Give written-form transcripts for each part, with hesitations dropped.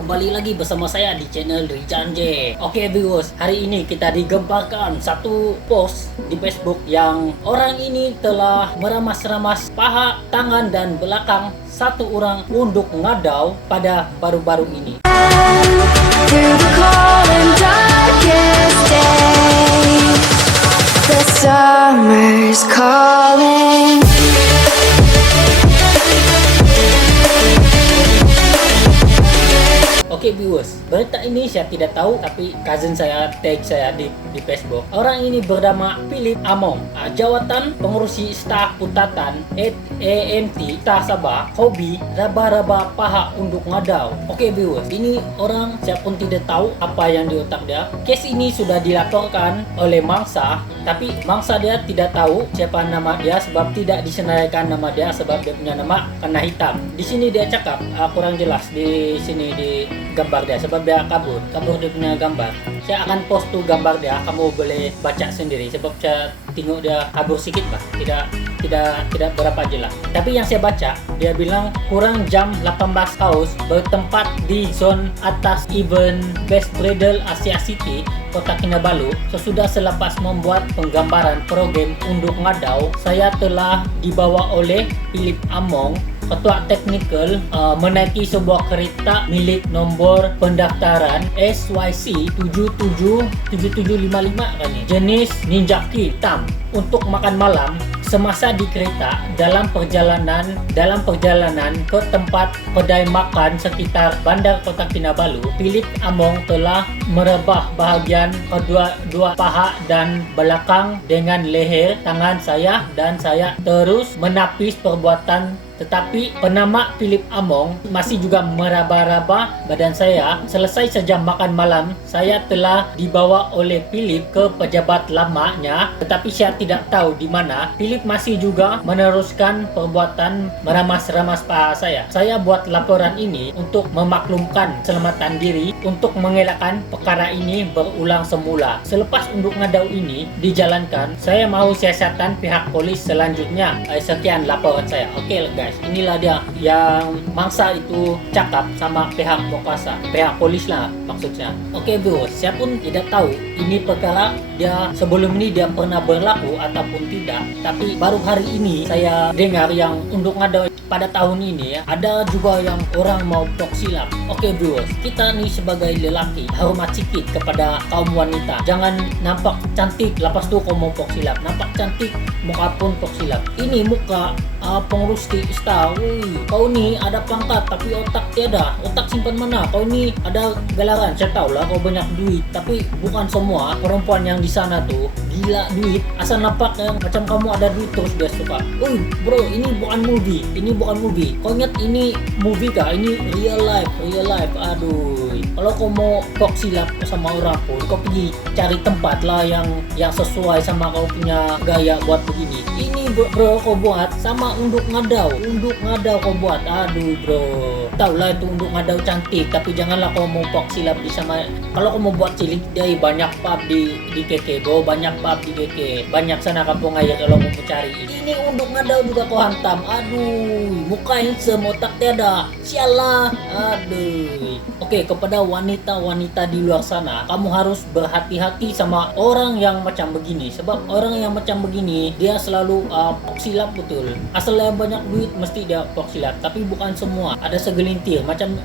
kembali lagi bersama saya di channel Rijan J. Oke viewers, hari ini kita digemparkan satu post di Facebook yang orang ini telah meramas-ramas paha, tangan, dan belakang satu orang unduk ngadau pada baru-baru ini. Through the cold and darkest day, the summer's calling. Oke viewers, berita ini saya tidak tahu, tapi cousin saya tag saya di Facebook. Orang ini bernama Philip Among, jawatan pengurusi staf putatan AMT Staf Sabah, hobi raba-raba paha unduk ngadau. Oke viewers, ini orang saya pun tidak tahu apa yang di otak dia. Kes ini sudah dilaporkan oleh mangsa, tapi mangsa dia tidak tahu siapa nama dia sebab tidak disenaraikan nama dia sebab dia punya nama kena hitam. Di sini dia cakap kurang jelas di sini di gambar dia sebab dia kabur dia punya gambar. Saya akan post tuh gambar dia, kamu boleh baca sendiri sebab saya tengok dia kabur sedikit bah, tidak berapa jelas. Tapi yang saya baca, dia bilang kurang jam 18 haus bertempat di zon atas event Best Bridal Asia City Kota Kinabalu. Sesudah selepas membuat penggambaran program unduk ngadau, saya telah dibawa oleh Philip Among, ketua teknikal, menaiki sebuah kereta milik nombor pendaftaran SYC 7755 kan ni, jenis Ninja Key hitam untuk makan malam. Semasa di kereta dalam perjalanan ke tempat kedai makan sekitar bandar Kota Kinabalu, Philip Among telah merebah bahagian kedua paha dan belakang dengan leher tangan saya dan saya terus menapis perbuatan. Tetapi penama Philip Among masih juga meraba-raba badan saya. Selesai sejam makan malam, saya telah dibawa oleh Philip ke pejabat lamanya, tetapi saya tidak tahu di mana. Philip masih juga meneruskan perbuatan meramas-ramas paha saya. Saya buat laporan ini untuk memaklumkan keselamatan diri untuk mengelakkan perkara ini berulang semula. Selepas unduk ngadau ini dijalankan, saya mahu siasatan pihak polis selanjutnya. Sekian laporan saya. Oke guys, inilah dia yang mangsa itu cakap sama pihak berkuasa, pihak polis lah maksudnya. Oke viewers, saya pun tidak tahu ini perkara dia sebelum ini dia pernah berlaku ataupun tidak, tapi baru hari ini saya dengar yang unduk ngadau pada tahun ini ya, ada juga yang orang mau tok silap. Oke viewers, kita nih sebagai lelaki hormat sikit kepada kaum wanita. Jangan nampak cantik lepas tu kau mau tok silap, nampak cantik muka pun tok silap. Ini muka pengurus staf, kau ni ada pangkat tapi otak tiada. Otak simpan mana? Kau ni ada gelaran, saya tahu lah kau banyak duit, tapi bukan semua perempuan yang di sana tuh gila duit. Asal nampak yang macam kamu ada duit terus dia suka. Bro, ini bukan movie. Kau ingat ini movie kah? Ini real life. Aduh, kalau kau mau tok silap sama orang pun, kau pergi cari tempat lah yang sesuai sama kau punya gaya buat begini. Ini bro kau buat sama unduk ngadau kau buat. Aduh bro, tahu lah itu unduk ngadau cantik, tapi janganlah kau mau tok silap di sama. Kalau kau mau buat cilik, dia banyak pub di KK bro, banyak pub di KK, banyak sana kampung air kalau mau cari. Ini unduk ngadau juga kau hantam. Aduh, muka handsome, otak tiada. Sialah. Aduh. Oke, kepada wanita-wanita di luar sana, kamu harus berhati-hati sama orang yang macam begini. Sebab orang yang macam begini, dia selalu tok silap betul. Asal yang banyak duit mesti dia tok silap, tapi bukan semua. Ada segelintir macam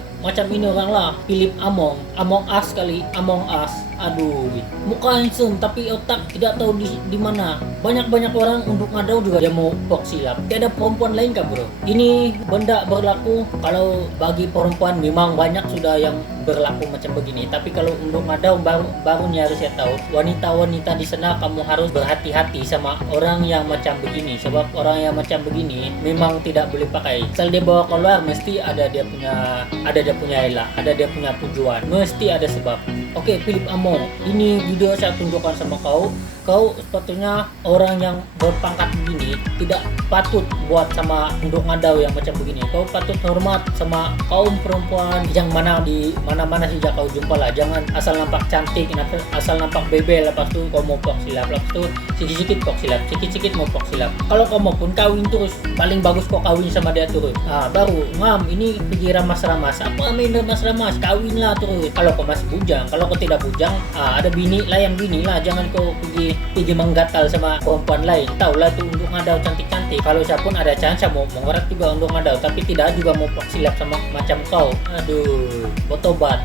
ini orang lah. Philip Among Us kali, Among Us. Aduh, muka handsome tapi otak tidak tahu di mana. Banyak orang unduk ngadau juga dia mau tok silap. Tiada perempuan lain kah bro? Ini benda berlaku kalau bagi perempuan memang banyak sudah yang berlaku macam begini, tapi kalau unduk ngadau baru ni harus saya tahu. Wanita-wanita di sana kamu harus berhati-hati sama orang yang macam begini, sebab orang yang macam begini memang tidak boleh pakai. Asal dia bawa keluar mesti ada dia punya elah, ada dia punya tujuan, mesti ada sebab. Oke, Philip Among, ini video saya tunjukkan sama kau. Kau sepatutnya orang yang berpangkat begini tidak patut buat sama unduk ngadau yang macam begini. Kau patut hormat sama kaum perempuan yang mana di mana-mana saja kau jumpa lah. Jangan asal nampak cantik, asal nampak bebel, lepas tu kau mau pok silap, lepas tu sikit-sikit pok silap, sikit-sikit mau pok silap. Kalau kau mau pun kawin terus, paling bagus kau kawin sama dia terus. Baru ngam ini pergi ramas-ramas. Apa main remas-remas, kawinlah terus. Kalau kau masih bujang, kalau kau tidak bujang, ada bini, layan bini lah. Jangan kau pergi menggatal sama perempuan lain. Taulah tuh untuk ngadau cantik-cantik. Kalau saya pun ada chance mau mengorak juga untuk ngadau, tapi tidak juga mau silap sama macam kau. Aduh, botobat.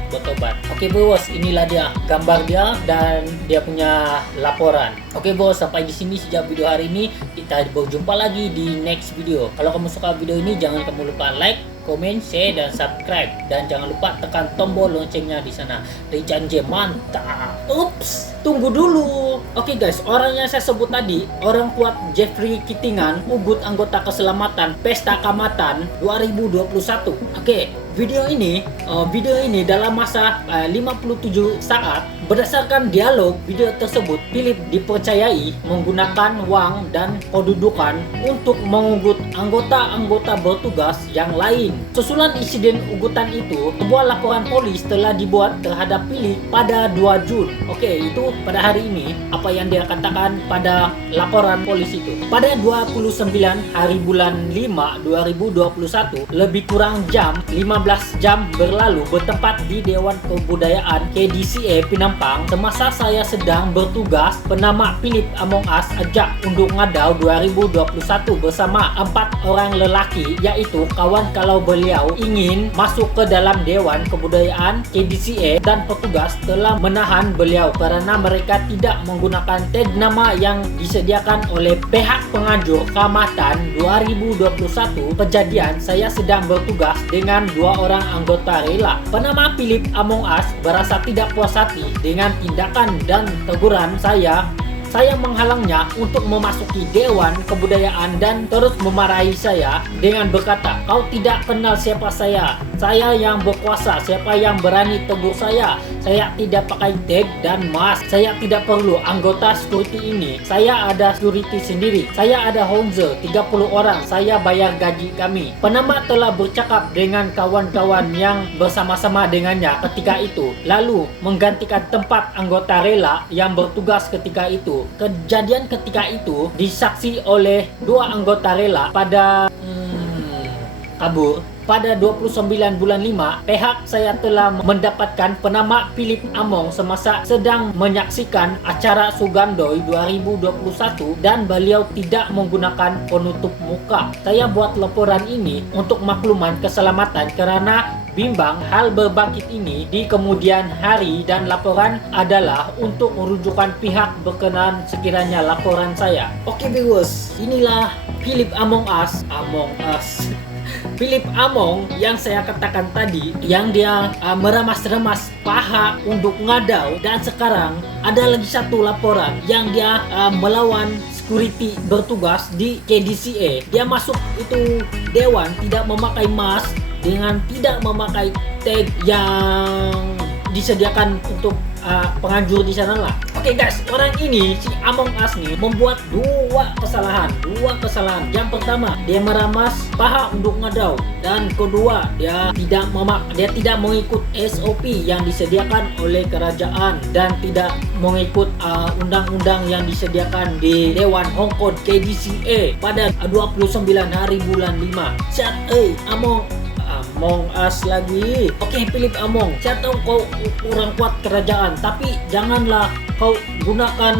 Oke bos, inilah dia gambar dia dan dia punya laporan. Oke bos, sampai di sini sejak video hari ini. Kita berjumpa lagi di next video. Kalau kamu suka video ini, jangan kamu lupa like, komen, share, dan subscribe. Dan jangan lupa tekan tombol loncengnya di sana. Rijanji mantap. Ups, tunggu dulu. Oke guys, orang yang saya sebut tadi, orang kuat Jeffrey Kitingan, Ugut anggota keselamatan Pesta Kamatan 2021. Oke, video ini dalam masa 57 saat. Berdasarkan dialog video tersebut, Philip dipercayai menggunakan uang dan kedudukan untuk mengugut anggota-anggota bertugas yang lain. Susulan insiden ugutan itu, sebuah laporan polis telah dibuat terhadap Philip pada 2 Jun. Oke, itu pada hari ini apa yang dia katakan pada laporan polis itu. Pada 29 hari bulan 5 2021, lebih kurang 15 jam berlalu bertempat di Dewan Kebudayaan KDCA Penampang. Semasa saya sedang bertugas, penama Philip Among Us ajak unjuk ngadau 2021 bersama 4 orang lelaki, yaitu kawan kalau beliau ingin masuk ke dalam Dewan Kebudayaan KDCA dan petugas telah menahan beliau karena mereka tidak menggunakan tag nama yang disediakan oleh pihak penganjur Kamatan 2021. Kejadian saya sedang bertugas dengan 2 orang anggota rela. Penama Philip Among Us berasa tidak puas hati dengan tindakan dan teguran saya menghalangnya untuk memasuki Dewan Kebudayaan dan terus memarahi saya dengan berkata, "Kau tidak kenal siapa saya. Saya yang berkuasa. Siapa yang berani tegur saya? Saya tidak pakai tag dan mask. Saya tidak perlu anggota security ini. Saya ada security sendiri. Saya ada Honza 30 orang. Saya bayar gaji kami." Penama telah bercakap dengan kawan-kawan yang bersama-sama dengannya ketika itu, lalu menggantikan tempat anggota rela yang bertugas ketika itu. Kejadian ketika itu disaksi oleh 2 anggota rela pada kabur. Pada 29 bulan 5, pihak saya telah mendapatkan penama Philip Among semasa sedang menyaksikan acara Sugandoi 2021 dan beliau tidak menggunakan penutup muka. Saya buat laporan ini untuk makluman keselamatan karena bimbang hal berbangkit ini di kemudian hari, dan laporan adalah untuk merujukan pihak berkenaan sekiranya laporan saya. Oke viewers, inilah Philip Among Us. Philip Among yang saya katakan tadi, yang dia meremas-remas paha untuk ngadau, dan sekarang ada lagi satu laporan yang dia melawan security bertugas di KDCA. Dia masuk itu dewan tidak memakai mask dengan tidak memakai tag yang disediakan untuk penganjur di sana lah. Oke guys, orang ini si Among Us nih membuat dua kesalahan. Yang pertama, dia meramas paha untuk ngadau, dan kedua, dia tidak mengikut SOP yang disediakan oleh kerajaan dan tidak mengikut undang-undang yang disediakan di Dewan Hong Kong KDCA pada 29 hari bulan 5. Among Us lagi. Oke, Philip Among, saya tahu kau kurang kuat kerajaan, tapi janganlah kau gunakan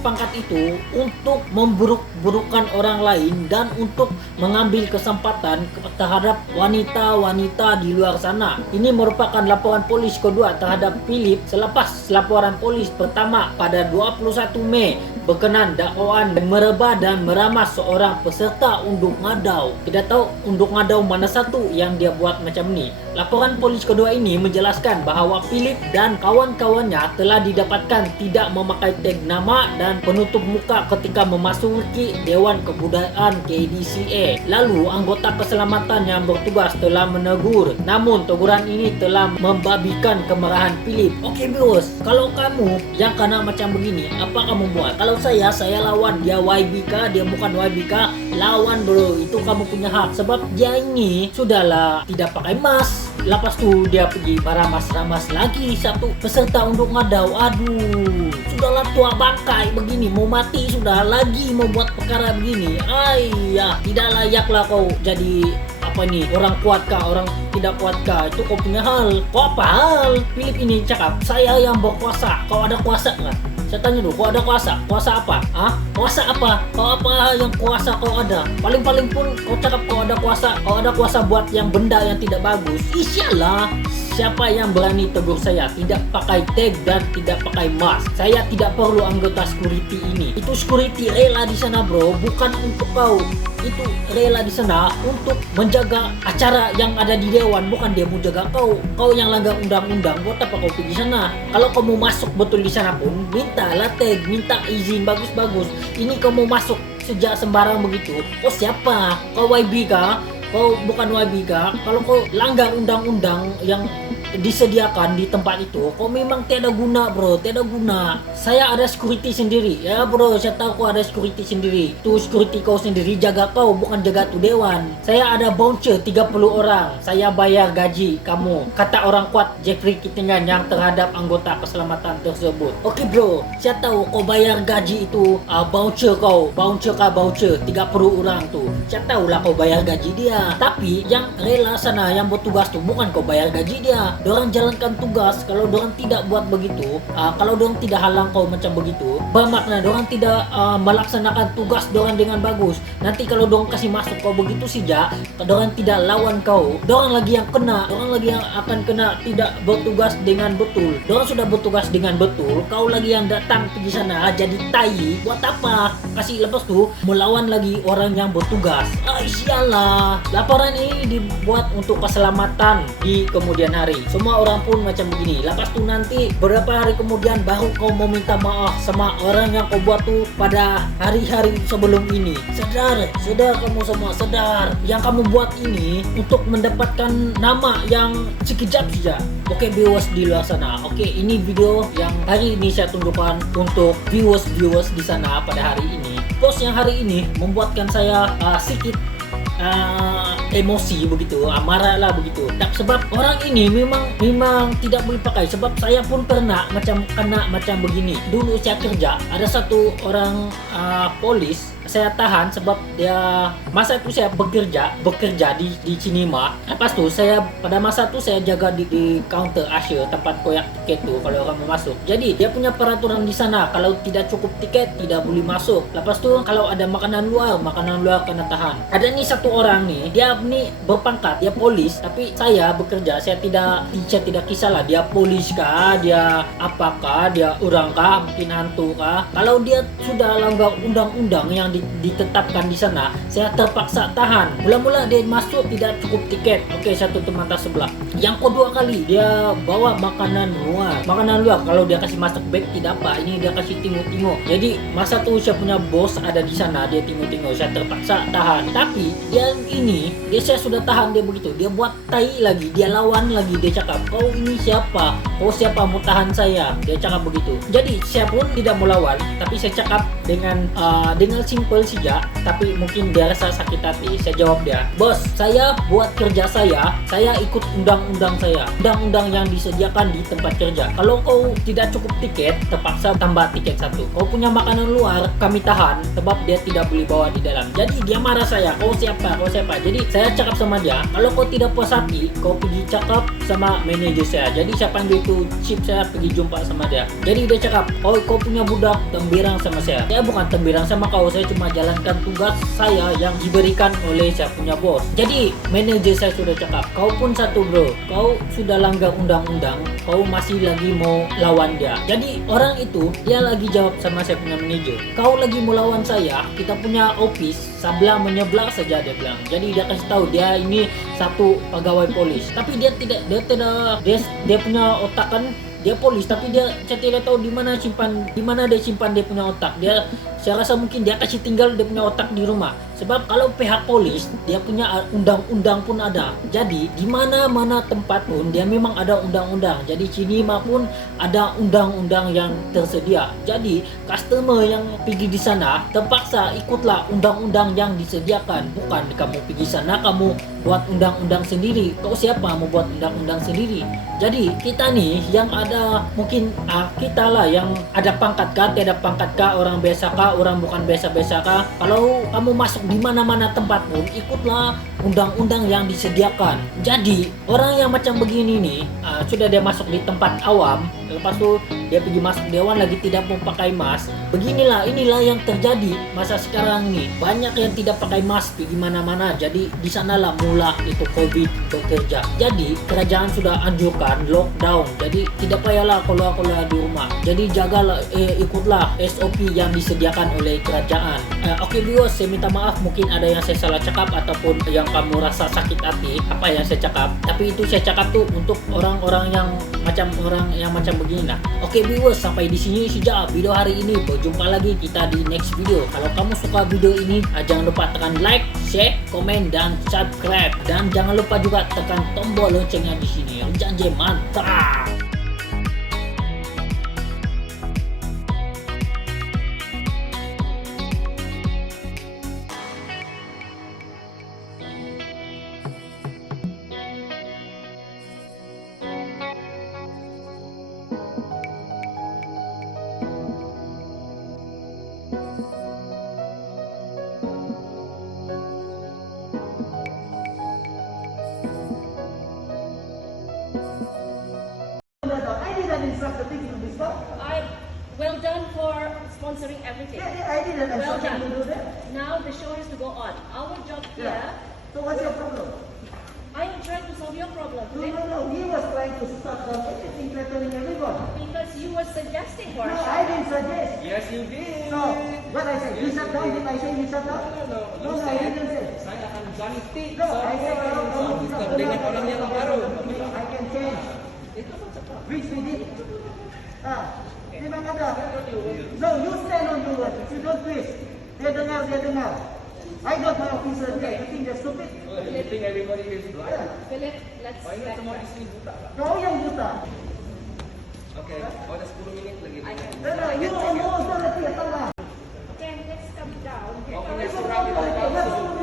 pangkat itu untuk memburuk-burukkan orang lain dan untuk mengambil kesempatan terhadap wanita-wanita di luar sana. Ini merupakan laporan polis kedua terhadap Philip selepas laporan polis pertama pada 21 Mei berkenan dakwaan merebah dan meramas seorang peserta unjuk ngadau. Tidak tahu unjuk ngadau mana satu yang dia buat macam ni. Laporan polis kedua ini menjelaskan bahawa Philip dan kawan-kawannya telah didapatkan tidak memakai tag nama dan penutup muka ketika memasuki Dewan Kebudayaan KDCA. Lalu anggota keselamatan yang bertugas telah menegur, namun teguran ini telah membabikan kemarahan Philip. Oke bos, kalau kamu yang kena macam begini, apa kamu buat? Kalau saya lawan. Dia YBK, dia bukan YBK, lawan bro. Itu kamu punya hak, sebab dia ini sudahlah tidak pakai mask. Lepas tu dia pergi ramas-ramas lagi satu peserta untuk ngadau. Aduh, sudahlah tua bangkai begini, mau mati sudah, lagi membuat perkara begini. Tidak layaklah kau jadi apa ini, orang kuat kah, orang tidak kuat kah, itu kau punya hal. Kau apa hal? Philip ini cakap, saya yang berkuasa, kau ada kuasa nggak? Saya tanya dulu, kau ada kuasa? Kuasa apa? Kuasa apa? Kau apa yang kuasa kau ada? Paling-paling pun kau cakap kau ada kuasa buat yang benda yang tidak bagus. Isyalah, siapa yang berani tegur saya tidak pakai tag dan tidak pakai mask? Saya tidak perlu anggota security ini. Itu security rela di sana bro, bukan untuk kau. Itu rela di sana untuk menjaga acara yang ada di dewan, bukan dia mau jaga kau. Kau yang langgar undang-undang, buat apa kau pergi sana? Kalau kau mau masuk betul di sana pun, minta tag, minta izin bagus-bagus. Ini kau mau masuk sejak sembarang begitu. Kau siapa? Kau YB kah? Kau bukan YB kah? Kalau kau langgar undang-undang yang disediakan di tempat itu, kau memang tiada guna bro, tiada guna. Saya ada security sendiri ya bro, saya tahu kau ada security sendiri. Tuh security kau sendiri jaga kau, bukan jaga tuh dewan. Saya ada voucher 30 orang, saya bayar gaji kamu, kata orang kuat Jeffrey Kittingan yang terhadap anggota keselamatan tersebut. Oke bro, saya tahu kau bayar gaji itu, voucher kau, voucher 30 orang tuh, saya tahu lah kau bayar gaji dia. Tapi yang rela sana, yang bertugas tuh bukan kau bayar gaji dia. Dorang jalankan tugas. Kalau dorang tidak buat begitu, kalau dorang tidak halang kau macam begitu, bermakna dorang tidak melaksanakan tugas dorang dengan bagus. Nanti kalau dorang kasih masuk kau begitu saja, dorang tidak lawan kau, dorang lagi yang kena, dorang lagi yang akan kena tidak bertugas dengan betul. Dorang sudah bertugas dengan betul, kau lagi yang datang pergi sana jadi tai. Buat apa? Kasih lepas tuh melawan lagi orang yang bertugas. Sialah. Laporan ini dibuat untuk keselamatan di kemudian hari. Semua orang pun macam begini. Lepas tu nanti beberapa hari kemudian baru kau mau minta maaf sama orang yang kau buat tu pada hari-hari sebelum ini. Sedar kamu semua, sedar. Yang kamu buat ini untuk mendapatkan nama yang sekejap saja. Oke viewers di luar sana. Oke, ini video yang hari ini saya tunjukkan untuk viewers di sana pada hari ini. Post yang hari ini membuatkan saya sedikit emosi begitu, marah lah begitu. Sebab orang ini memang tidak boleh pakai. Sebab saya pun pernah kena macam begini. Dulu saya kerja, ada satu orang polis saya tahan sebab dia masa itu saya bekerja di Cinema. Lepas tu saya pada masa tu saya jaga di counter usher tempat koyak tiket tu kalau orang mau masuk. Jadi dia punya peraturan di sana, kalau tidak cukup tiket tidak boleh masuk. Lepas tu kalau ada makanan luar kena tahan. Ada nih satu orang nih, dia nih berpangkat, dia polis, tapi saya bekerja, saya tidak kisahlah dia polis kah, dia apakah, dia orang kah, mungkin hantu kah. Kalau dia sudah langgar undang-undang yang ditetapkan di sana, saya terpaksa tahan. Mula-mula dia masuk tidak cukup tiket. Oke, satu teman tas sebelah. Yang kedua kali dia bawa makanan luar. Kalau dia kasih masuk bag tidak apa, ini dia kasih tengok-tengok. Jadi masa tu saya punya bos ada di sana, dia tengok-tengok, saya terpaksa tahan. Tapi yang ini, saya sudah tahan dia begitu. Dia buat tai lagi, dia lawan lagi, dia cakap, "Kau ini siapa? Kau siapa mau tahan saya?" Dia cakap begitu. Jadi saya pun tidak mau lawan, tapi saya cakap dengan simple saja, tapi mungkin dia rasa sakit hati. Saya jawab dia, "Bos, saya buat kerja saya ikut undang-undang saya, undang-undang yang disediakan di tempat kerja. Kalau kau tidak cukup tiket, terpaksa tambah tiket satu. Kau punya makanan luar, kami tahan sebab dia tidak boleh bawa di dalam." Jadi dia marah saya, "Kau siapa? Jadi saya cakap sama dia, "Kalau kau tidak puas hati, kau pergi cakap sama manajer saya." Jadi saya panggil itu chief saya pergi jumpa sama dia. Jadi dia cakap, "Oh, kau punya budak tembirang sama saya." Saya bukan tembirang sama kau, saya cuma jalankan tugas saya yang diberikan oleh saya punya bos. Jadi manajer saya sudah cakap, "Kau pun satu bro, kau sudah langgar undang-undang, kau masih lagi mau lawan dia." Jadi orang itu dia lagi jawab sama saya punya manajer, "Kau lagi mau lawan saya, kita punya office sebelah menyebelah saja," dia bilang. Jadi dia kasih tahu dia ini satu pegawai polis, tapi dia punya otak kan, dia polis tapi saya tidak tahu di mana dia simpan dia punya otak. Saya rasa mungkin dia kasih tinggal dia punya otak di rumah. Sebab kalau pihak polis dia punya undang-undang pun ada. Jadi di mana-mana tempat pun dia memang ada undang-undang. Jadi Cinema pun ada undang-undang yang tersedia. Jadi customer yang pergi di sana terpaksa ikutlah undang-undang yang disediakan. Bukan kamu pergi sana kamu buat undang-undang sendiri. Kau siapa mau buat undang-undang sendiri? Jadi kita nih yang ada mungkin kita lah yang ada pangkat kah, tiada pangkat kah, orang biasa kah, orang bukan biasa-biasa kah. Kalau kamu masuk di mana-mana tempat pun ikutlah undang-undang yang disediakan. Jadi orang yang macam begini nih sudah dia masuk di tempat awam, lepas tu dia pergi masuk dewan lagi tidak mau pakai mask. Inilah yang terjadi masa sekarang ini. Banyak yang tidak pakai mask di mana-mana. Jadi di sanalah mula itu COVID bekerja. Jadi kerajaan sudah anjurkan lockdown. Jadi tidak payahlah keluar-keluar di rumah. Jadi jagalah ikutlah SOP yang disediakan oleh kerajaan. Oke viewers, saya minta maaf mungkin ada yang saya salah cakap ataupun yang kamu rasa sakit hati apa yang saya cakap. Tapi itu saya cakap tuh untuk orang yang macam begini lah. Oke viewers, sampai di sini saja video hari ini. Berjumpa lagi kita di next video. Kalau kamu suka video ini, jangan lupa tekan like, share, komen dan subscribe. Dan jangan lupa juga tekan tombol loncengnya di sini. Janji mantap. I didn't instruct the people to be stopped. Well done for sponsoring everything. I didn't Well instruct them to do done. that. Now the show has to go on. Our job here, Yeah. So what's your problem? I am trying to solve your problem. No. He was trying to stop everything, threatening everyone. Because you were suggesting for No, a I didn't suggest. Yes, you did. No. What I said, you shut down. Did I say you shut down? No, No, I didn't say. saya akan ganti. No, I said Dengan orang yang baru. I can change. Which we did. Memang ada. No, you stand on your word. You don't twist. Dia dengar. I got my officer here. You think they're stupid? You think everybody is blind? Yeah. Philip, let's Oh, ini semua di backtrack. sini buta, Pak. Kau yang buta. Oke, ada 10 menit lagi. I can. You almost authority, tengah. Okay, let's come down. Mau punya surat itu, Pak.